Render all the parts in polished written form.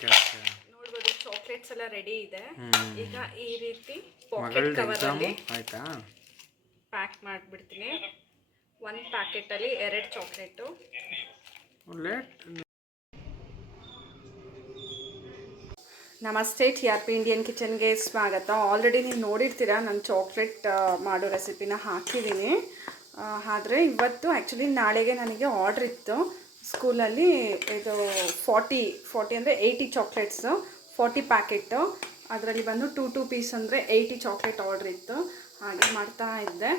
ನೋಡ್ಬೋದು ಚಾಕ್ಲೇಟ್ಸ್ ಎಲ್ಲ ರೆಡಿ ಇದೆ. ಈಗ ಈ ರೀತಿ ಪಾಕೆಟ್ ಕವರಲ್ಲಿ ಆಯ್ತಾ ಪ್ಯಾಕ್ ಮಾಡಿಬಿಡ್ತೀನಿ. ಒಂದು ಪ್ಯಾಕೆಟಲ್ಲಿ 2 ಚಾಕ್ಲೇಟು. ನಮಸ್ತೆ, TRP ಇಂಡಿಯನ್ ಕಿಚನ್ಗೆ ಸ್ವಾಗತ. ಆಲ್ರೆಡಿ ನೀವು ನೋಡಿರ್ತೀರ, ನಾನು ಚಾಕ್ಲೇಟ್ ಮಾಡೋ ರೆಸಿಪಿನ ಹಾಕಿದ್ದೀನಿ. ಆದರೆ ಇವತ್ತು ಆ್ಯಕ್ಚುಲಿ ನಾಳೆಗೆ ನನಗೆ ಆರ್ಡ್ರ್ ಇತ್ತು ಸ್ಕೂಲಲ್ಲಿ. ಇದು 40 ಅಂದರೆ 80 ಚಾಕ್ಲೇಟ್ಸು, 40 ಪ್ಯಾಕೆಟು. ಅದರಲ್ಲಿ ಬಂದು 2 ಪೀಸ್ ಅಂದರೆ 80 ಚಾಕ್ಲೇಟ್ ಆರ್ಡ್ರ್ ಇತ್ತು. ಹಾಗೆ ಮಾಡ್ತಾ ಇದ್ದೆ.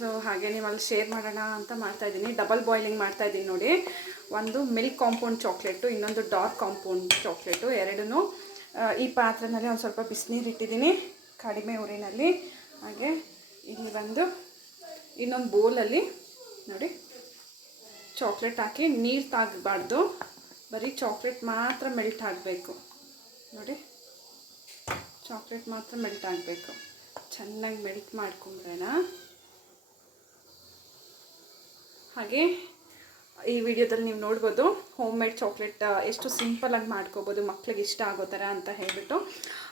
ಸೊ ಹಾಗೆ ನೀವು ಅಲ್ಲಿ ಶೇರ್ ಮಾಡೋಣ ಅಂತ ಮಾಡ್ತಾಯಿದ್ದೀನಿ. ಡಬಲ್ ಬಾಯ್ಲಿಂಗ್ ಮಾಡ್ತಾಯಿದ್ದೀನಿ ನೋಡಿ. ಒಂದು ಮಿಲ್ಕ್ ಕಾಂಪೌಂಡ್ ಚಾಕ್ಲೇಟು, ಇನ್ನೊಂದು ಡಾರ್ಕ್ ಕಾಂಪೌಂಡ್ ಚಾಕ್ಲೇಟು, ಎರಡೂ ಈ ಪಾತ್ರೆಯಲ್ಲಿ ಒಂದು ಸ್ವಲ್ಪ ಬಿಸಿನೀರು ಇಟ್ಟಿದ್ದೀನಿ ಕಡಿಮೆ ಉರಿನಲ್ಲಿ. ಹಾಗೆ ಇಲ್ಲಿ ಬಂದು ಇನ್ನೊಂದು ಬೌಲಲ್ಲಿ ನೋಡಿ ಚಾಕ್ಲೇಟ್ ಹಾಕಿ, ನೀರು ತಾಗಬಾರ್ದು, ಬರೀ ಚಾಕ್ಲೇಟ್ ಮಾತ್ರ ಮೆಲ್ಟ್ ಆಗಬೇಕು ನೋಡಿ. ಚಾಕ್ಲೇಟ್ ಮಾತ್ರ ಮೆಲ್ಟ್ ಆಗಬೇಕು. ಚೆನ್ನಾಗಿ ಮೆಲ್ಟ್ ಮಾಡ್ಕೊಂಡ್ರೇನ. ಹಾಗೆ ಈ ವಿಡಿಯೋದಲ್ಲಿ ನೀವು ನೋಡ್ಬೋದು ಹೋಮ್ ಮೇಡ್ ಚಾಕ್ಲೇಟ್ ಎಷ್ಟು ಸಿಂಪಲಾಗಿ ಮಾಡ್ಕೋಬೋದು, ಮಕ್ಳಿಗೆ ಇಷ್ಟ ಆಗೋ ಥರ ಅಂತ ಹೇಳಿಬಿಟ್ಟು.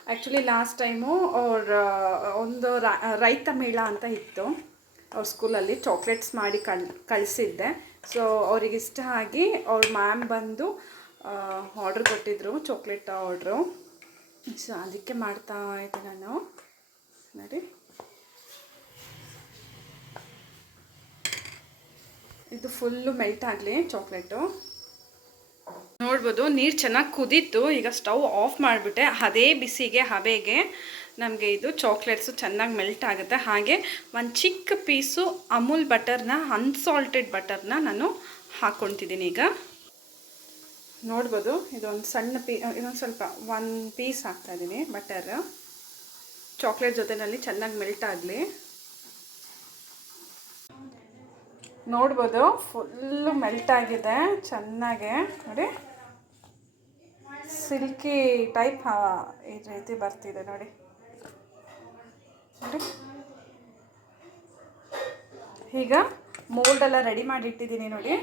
ಆ್ಯಕ್ಚುಲಿ ಲಾಸ್ಟ್ ಟೈಮು ಒಂದು ರೈತ ಮೇಳ ಅಂತ ಇತ್ತು ಅವ್ರ ಸ್ಕೂಲಲ್ಲಿ. ಚಾಕ್ಲೇಟ್ಸ್ ಮಾಡಿ ಕಳಿಸಿದ್ದೆ. ಸೊ ಅವ್ರಿಗೆ ಇಷ್ಟ ಆಗಿ ಅವ್ರ ಮ್ಯಾಮ್ ಬಂದು ಆರ್ಡ್ರ್ ಕೊಟ್ಟಿದ್ರು, ಚಾಕ್ಲೇಟ್ ಆರ್ಡ್ರು. ಸೊ ಅದಕ್ಕೆ ಮಾಡ್ತಾ ಇದ್ದೀನಿ ನಾನು ನೋಡಿ. ಇದು ಫುಲ್ಲು ಮೆಲ್ಟ್ ಆಗಲಿ ಚಾಕ್ಲೇಟು. ನೋಡ್ಬೋದು ನೀರು ಚೆನ್ನಾಗಿ ಕುದೀತು. ಈಗ ಸ್ಟವ್ ಆಫ್ ಮಾಡಿಬಿಟ್ಟೆ. ಅದೇ ಬಿಸಿಗೆ ಹಬೆಗೆ ನಮಗೆ ಇದು ಚಾಕ್ಲೇಟ್ಸು ಚೆನ್ನಾಗಿ ಮೆಲ್ಟ್ ಆಗುತ್ತೆ. ಹಾಗೆ ಒಂದು ಚಿಕ್ಕ ಪೀಸು ಅಮೂಲ್ ಬಟರ್ನ, ಅನ್ಸಾಲ್ಟೆಡ್ ಬಟರ್ನ ನಾನು ಹಾಕ್ಕೊತಿದ್ದೀನಿ. ಈಗ ನೋಡ್ಬೋದು ಇದೊಂದು ಸಣ್ಣ ಇದೊಂದು ಸ್ವಲ್ಪ 1 ಪೀಸ್ ಹಾಕ್ತಾಯಿದ್ದೀನಿ ಬಟರ್. ಚಾಕ್ಲೇಟ್ ಜೊತೆಯಲ್ಲಿ ಚೆನ್ನಾಗಿ ಮೆಲ್ಟ್ ಆಗಲಿ. ನೋಡ್ಬೋದು ಫುಲ್ಲು ಮೆಲ್ಟ್ ಆಗಿದೆ ಚೆನ್ನಾಗೆ ನೋಡಿ. ಸಿಲ್ಕಿ ಟೈಪ್ ಈ ರೀತಿ ಬರ್ತಿದೆ ನೋಡಿ. ನೋಡಿ ಈಗ ಮೋಲ್ಡೆಲ್ಲ ರೆಡಿ ಮಾಡಿ ಇಟ್ಟಿದ್ದೀನಿ ನೋಡಿ.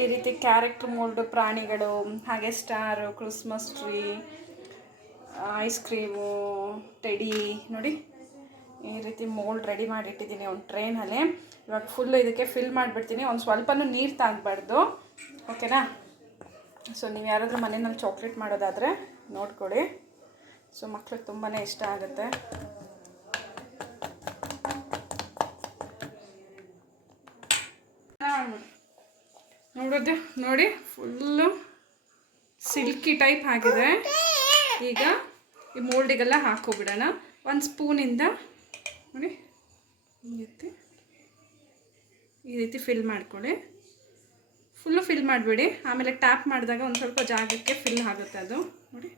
ಈ ರೀತಿ ಕ್ಯಾರೆಕ್ಟರ್ ಮೋಲ್ಡು, ಪ್ರಾಣಿಗಳು, ಹಾಗೆ star, Christmas tree, ice cream, teddy ನೋಡಿ. ಈ ರೀತಿ ಮೋಲ್ಡ್ ರೆಡಿ ಮಾಡಿಟ್ಟಿದ್ದೀನಿ ಒಂದು ಟ್ರೇನಲ್ಲಿ. ಇವಾಗ ಫುಲ್ಲು ಇದಕ್ಕೆ ಫಿಲ್ ಮಾಡಿಬಿಡ್ತೀನಿ. ಒಂದು ಸ್ವಲ್ಪನೂ ನೀರು ತಾಗಬಾರ್ದು, ಓಕೆನಾ. ಸೊ ನೀವು ಯಾರಾದರೂ ಮನೆಯಲ್ಲಿ ಚಾಕ್ಲೇಟ್ ಮಾಡೋದಾದರೆ ನೋಡ್ಕೊಳ್ಳಿ. ಸೊ ಮಕ್ಳಿಗೆ ತುಂಬಾ ಇಷ್ಟ ಆಗುತ್ತೆ. ನೋಡೋದು ನೋಡಿ ಫುಲ್ಲು ಸಿಲ್ಕಿ ಟೈಪ್ ಆಗಿದೆ. ಈಗ ಈ ಮೋಲ್ಡಿಗೆಲ್ಲ ಹಾಕೋಬಿಡೋಣ. ಒಂದು ಸ್ಪೂನಿಂದ ನೋಡಿ ಈ ರೀತಿ ಫಿಲ್ ಮಾಡ್ಕೊಳ್ಳಿ. ಫುಲ್ಲು ಫಿಲ್ ಮಾಡಿಬಿಡಿ. ಆಮೇಲೆ ಟ್ಯಾಪ್ ಮಾಡಿದಾಗ ಒಂದು ಸ್ವಲ್ಪ ಜಾಗಕ್ಕೆ ಫಿಲ್ ಆಗುತ್ತೆ ಅದು ನೋಡಿ.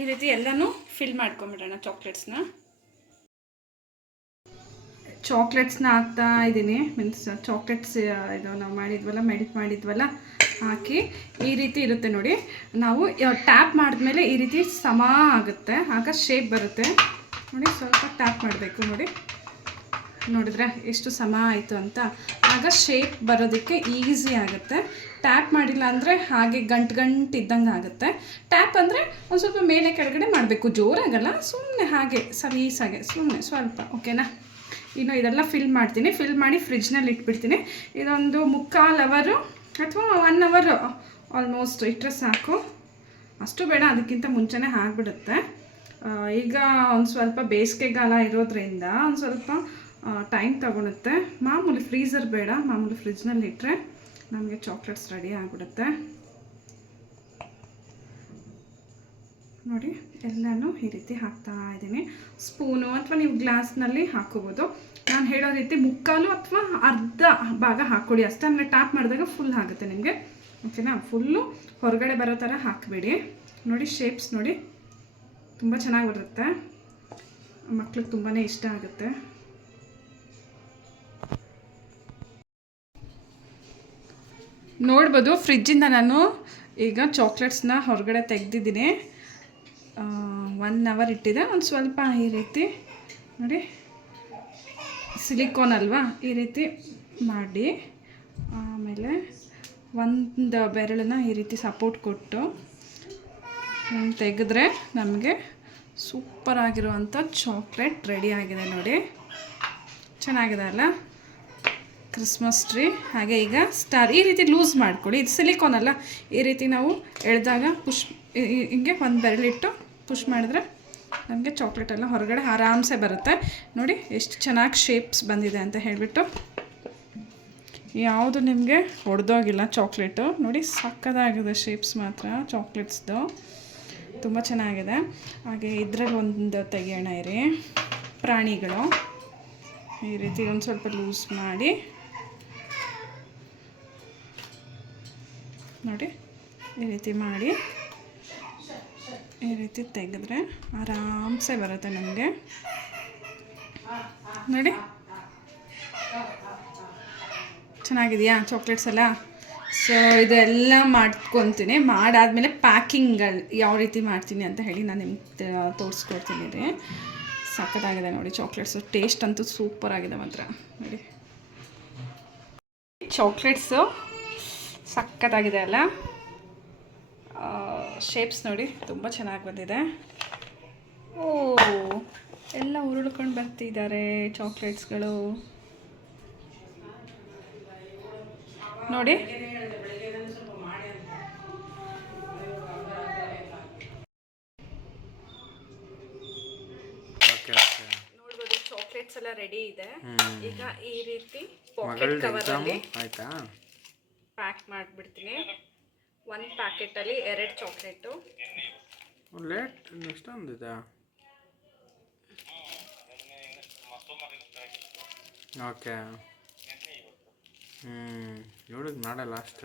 ಈ ರೀತಿ ಎಲ್ಲನೂ ಫಿಲ್ ಮಾಡ್ಕೊಂಬಿಡೋಣ ಚಾಕ್ಲೇಟ್ಸ್ನ ಹಾಕ್ತಾ ಇದ್ದೀನಿ. ಮೀನ್ಸ್ ಚಾಕ್ಲೇಟ್ಸ್ ಇದು ನಾವು ಮಾಡಿದ್ವಲ್ಲ, ಮೆಲ್ಟ್ ಮಾಡಿದ್ವಲ್ಲ, ಹಾಕಿ ಈ ರೀತಿ ಇರುತ್ತೆ ನೋಡಿ. ನಾವು ಟ್ಯಾಪ್ ಮಾಡಿದ್ಮೇಲೆ ಈ ರೀತಿ ಸಮ ಆಗುತ್ತೆ, ಆಗ ಶೇಪ್ ಬರುತ್ತೆ ನೋಡಿ. ಸ್ವಲ್ಪ ಟ್ಯಾಪ್ ಮಾಡಬೇಕು ನೋಡಿ. ನೋಡಿದ್ರೆ ಎಷ್ಟು ಸಮ ಆಯಿತು ಅಂತ. ಆಗ ಶೇಪ್ ಬರೋದಕ್ಕೆ ಈಸಿ ಆಗುತ್ತೆ. ಟ್ಯಾಪ್ ಮಾಡಿಲ್ಲ ಅಂದರೆ ಹಾಗೆ ಗಂಟು ಇದ್ದಂಗೆ ಆಗುತ್ತೆ. ಟ್ಯಾಪ್ ಅಂದರೆ ಒಂದು ಸ್ವಲ್ಪ ಮೇಲೆ ಕೆಳಗಡೆ ಮಾಡಬೇಕು, ಜೋರಾಗಲ್ಲ, ಸುಮ್ಮನೆ ಹಾಗೆ ಸಲೀಸಾಗೆ ಸುಮ್ಮನೆ ಸ್ವಲ್ಪ, ಓಕೆನಾ. ಇನ್ನು ಇದೆಲ್ಲ ಫಿಲ್ ಮಾಡ್ತೀನಿ. ಫಿಲ್ ಮಾಡಿ ಫ್ರಿಜ್ನಲ್ಲಿ ಇಟ್ಬಿಡ್ತೀನಿ. ಇದೊಂದು 3/4 ಅವರು ಅಥವಾ 1 ಅವರು ಆಲ್ಮೋಸ್ಟ್ ಇಟ್ಟರೆ ಸಾಕು. ಅಷ್ಟು ಬೇಡ, ಅದಕ್ಕಿಂತ ಮುಂಚೆನೇ ಆಗಿಬಿಡುತ್ತೆ. ಈಗ ಒಂದು ಸ್ವಲ್ಪ ಬೇಸಿಗೆಗಾಲ ಇರೋದ್ರಿಂದ ಒಂದು ಸ್ವಲ್ಪ ಟೈಮ್ ತಗೊಳುತ್ತೆ. ಮಾಮೂಲಿ ಫ್ರೀಝರ್ ಬೇಡ, ಮಾಮೂಲಿ ಫ್ರಿಜ್ನಲ್ಲಿ ಇಟ್ಟರೆ ನಮಗೆ ಚಾಕ್ಲೇಟ್ಸ್ ರೆಡಿ ಆಗಿಬಿಡುತ್ತೆ ನೋಡಿ. ಎಲ್ಲನೂ ಈ ರೀತಿ ಹಾಕ್ತಾ ಇದ್ದೀನಿ. ಸ್ಪೂನು ಅಥವಾ ನೀವು ಗ್ಲಾಸ್ನಲ್ಲಿ ಹಾಕೋಬೋದು. ನಾನು ಹೇಳೋ ರೀತಿ 3/4 ಅಥವಾ ಅರ್ಧ ಭಾಗ ಹಾಕ್ಕೊಡಿ ಅಷ್ಟೇ. ಆಮೇಲೆ ಟ್ಯಾಪ್ ಮಾಡಿದಾಗ ಫುಲ್ ಆಗುತ್ತೆ ನಿಮಗೆ, ಓಕೆನಾ. ಫುಲ್ಲು ಹೊರಗಡೆ ಬರೋ ಥರ ಹಾಕಬೇಡಿ ನೋಡಿ. ಶೇಪ್ಸ್ ನೋಡಿ ತುಂಬ ಚೆನ್ನಾಗಿ ಬರುತ್ತೆ, ಮಕ್ಳಿಗೆ ತುಂಬಾ ಇಷ್ಟ ಆಗುತ್ತೆ. ನೋಡ್ಬೋದು ಫ್ರಿಜ್ಜಿಂದ ನಾನು ಈಗ ಚಾಕ್ಲೇಟ್ಸ್ನ ಹೊರಗಡೆ ತೆಗೆದಿದ್ದೀನಿ. 1 ಅವರ್ ಇಟ್ಟಿದೆ. ಒಂದು ಸ್ವಲ್ಪ ಈ ರೀತಿ ನೋಡಿ, ಸಿಲಿಕಾನ್ ಅಲ್ವಾ, ಈ ರೀತಿ ಮಾಡಿ ಆಮೇಲೆ ಒಂದು ಬೆರಳನ್ನ ಈ ರೀತಿ ಸಪೋರ್ಟ್ ಕೊಟ್ಟು ತೆಗೆದ್ರೆ ನಮಗೆ ಸೂಪರಾಗಿರುವಂಥ ಚಾಕ್ಲೇಟ್ ರೆಡಿ ಆಗಿದೆ ನೋಡಿ. ಚೆನ್ನಾಗಿದೆ ಅಲ್ಲ, ಕ್ರಿಸ್ಮಸ್ ಟ್ರೀ. ಹಾಗೆ ಈಗ ಸ್ಟಾರ್ ಈ ರೀತಿ ಲೂಸ್ ಮಾಡ್ಕೊಳ್ಳಿ. ಇದು ಸಿಲಿಕಾನ್ ಅಲ್ಲ, ಈ ರೀತಿ ನಾವು ಎಳೆದಾಗ ಪುಷ್ ಹಿಂಗೆ ಒಂದು ಬೆರಳಿಟ್ಟು ಪುಷ್ ಮಾಡಿದ್ರೆ ನಮಗೆ ಚಾಕ್ಲೇಟ್ ಎಲ್ಲ ಹೊರಗಡೆ ಆರಾಮ್ಸೆ ಬರುತ್ತೆ. ನೋಡಿ ಎಷ್ಟು ಚೆನ್ನಾಗಿ ಶೇಪ್ಸ್ ಬಂದಿದೆ ಅಂತ ಹೇಳಿಬಿಟ್ಟು. ಯಾವುದು ನಿಮಗೆ ಹೊಡೆದೋಗಿಲ್ಲ ಚಾಕ್ಲೇಟು. ನೋಡಿ ಸಕ್ಕದಾಗಿದೆ ಶೇಪ್ಸ್ ಮಾತ್ರ ಚಾಕ್ಲೇಟ್ಸ್ದು, ತುಂಬ ಚೆನ್ನಾಗಿದೆ. ಹಾಗೆ ಇದರಲ್ಲಿ ಒಂದು ತೆಗೆಯೋಣ ಇರಿ, ಪ್ರಾಣಿಗಳು ಈ ರೀತಿ ಒಂದು ಸ್ವಲ್ಪ ಲೂಸ್ ಮಾಡಿ ನೋಡಿ, ಈ ರೀತಿ ಮಾಡಿ ಈ ರೀತಿ ತೆಗೆದ್ರೆ ಆರಾಮ್ಸೆ ಬರುತ್ತೆ ನಮಗೆ. ನೋಡಿ ಚೆನ್ನಾಗಿದೆಯಾ ಚಾಕ್ಲೇಟ್ಸ್ ಎಲ್ಲ. ಸೊ ಇದೆಲ್ಲ ಮಾಡ್ಕೊತೀನಿ. ಮಾಡಾದಮೇಲೆ ಪ್ಯಾಕಿಂಗ್ಗಳು ಯಾವ ರೀತಿ ಮಾಡ್ತೀನಿ ಅಂತ ಹೇಳಿ ನಾನು ನಿಮ್ಗೆ ತೋರಿಸ್ಕೊಡ್ತೀನಿ ರೀ. ಸಕ್ಕತ್ತಾಗಿದೆ ನೋಡಿ ಚಾಕ್ಲೇಟ್ಸು. ಟೇಸ್ಟ್ ಅಂತೂ ಸೂಪರಾಗಿದೆ ಮಾತ್ರ. ನೋಡಿ ಚಾಕ್ಲೇಟ್ಸು ಸಕ್ಕತ್ತಾಗಿದೆ ಅಲ್ಲ. ಶೇಪ್ಸ್ ನೋಡಿ ತುಂಬ ಚೆನ್ನಾಗಿ ಬಂದಿದೆ. ಓ, ಎಲ್ಲ ಉರುಳ್ಕೊಂಡು ಬರ್ತಿದ್ದಾರೆ ಚಾಕ್ಲೇಟ್ಸ್ಗಳು ನೋಡಿ. ನೋಡ್ಬೋದು ಚಾಕ್ಲೇಟ್ಸ್ ಎಲ್ಲ ರೆಡಿ ಇದೆ. ಈಗ ಈ ರೀತಿ ಪಾಕೆಟ್ ಕವರಲ್ಲಿ ಪ್ಯಾಕ್ ಮಾಡಿಬಿಡ್ತೀನಿ. 1 ಪ್ಯಾಕೆಟಲ್ಲಿ 2 ಚಾಕ್ಲೇಟು. ಎಷ್ಟೊಂದಿದೆ? ಓಕೆ, ಇವಳಿಗೆ ನಾಳೆ ಲಾಸ್ಟ್.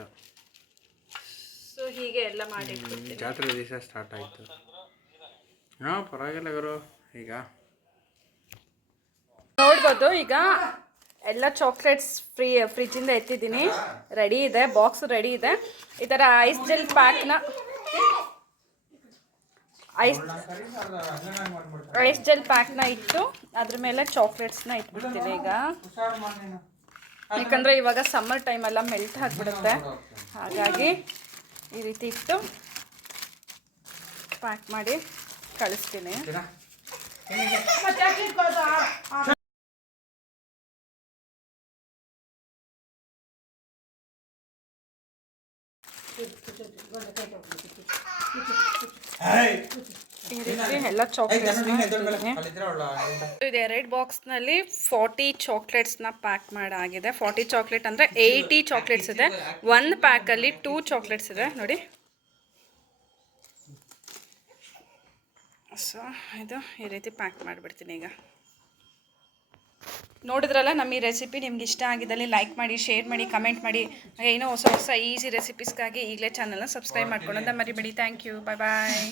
ಸೊ ಹೀಗೆ ಎಲ್ಲ ಮಾಡಿ ಜಾತ್ರೆ ದಿವಸ ಸ್ಟಾರ್ಟ್ ಆಯಿತು. ಪರವಾಗಿಲ್ಲ ಗುರು. ಈಗ ನೋಡ್ಬೋದು, ಈಗ ಎಲ್ಲ ಚಾಕ್ಲೇಟ್ಸ್ ಫ್ರಿಜ್ಜಿಂದ ಎತ್ತಿದ್ದೀನಿ. ರೆಡಿ ಇದೆ, ಬಾಕ್ಸ್ ರೆಡಿ ಇದೆ. ಈ ಥರ ಐಸ್ ಜೆಲ್ ಪ್ಯಾಕ್ನ ಇಟ್ಟು ಅದ್ರ ಮೇಲೆ ಚಾಕ್ಲೇಟ್ಸ್ನ ಇಟ್ಬಿಡ್ತೀನಿ ಈಗ. ಯಾಕಂದರೆ ಇವಾಗ ಸಮ್ಮರ್ ಟೈಮೆಲ್ಲ ಮೆಲ್ಟ್ ಆಗಿಬಿಡುತ್ತೆ. ಹಾಗಾಗಿ ಈ ರೀತಿ ಇಟ್ಟು ಪ್ಯಾಕ್ ಮಾಡಿ ಕಳಿಸ್ತೀನಿ. ಈ ರೀತಿ ಎಲ್ಲ ಚಾಕ್ಲೇಟ್ಸ್ನ ಇದು 2 ಬಾಕ್ಸ್ನಲ್ಲಿ 40 ಚಾಕ್ಲೇಟ್ಸ್ನ ಪ್ಯಾಕ್ ಮಾಡಾಗಿದೆ. 40 ಚಾಕ್ಲೇಟ್ ಅಂದರೆ 80 ಚಾಕ್ಲೇಟ್ಸ್ ಇದೆ. 1 ಪ್ಯಾಕಲ್ಲಿ 2 ಚಾಕ್ಲೇಟ್ಸ್ ಇದೆ ನೋಡಿ. ಸೊ ಇದು ಈ ರೀತಿ ಪ್ಯಾಕ್ ಮಾಡಿಬಿಡ್ತೀನಿ ಈಗ. ನೋಡಿದ್ರಲ್ಲ ನಮ್ಮ ಈ ರೆಸಿಪಿ ನಿಮ್ಗೆ ಇಷ್ಟ ಆಗಿದ್ದಲ್ಲಿ ಲೈಕ್ ಮಾಡಿ, ಶೇರ್ ಮಾಡಿ, ಕಮೆಂಟ್ ಮಾಡಿ. ಏನೋ ಹೊಸ ಈಸಿ ರೆಸಿಪೀಸ್ಗಾಗಿ ಈಗಲೇ ಚಾನಲ್ನ ಸಬ್ಸ್ಕ್ರೈಬ್ ಮಾಡ್ಕೊಳ್ಳೋದ ಮರಿಬೇಡಿ. Thank you, bye bye.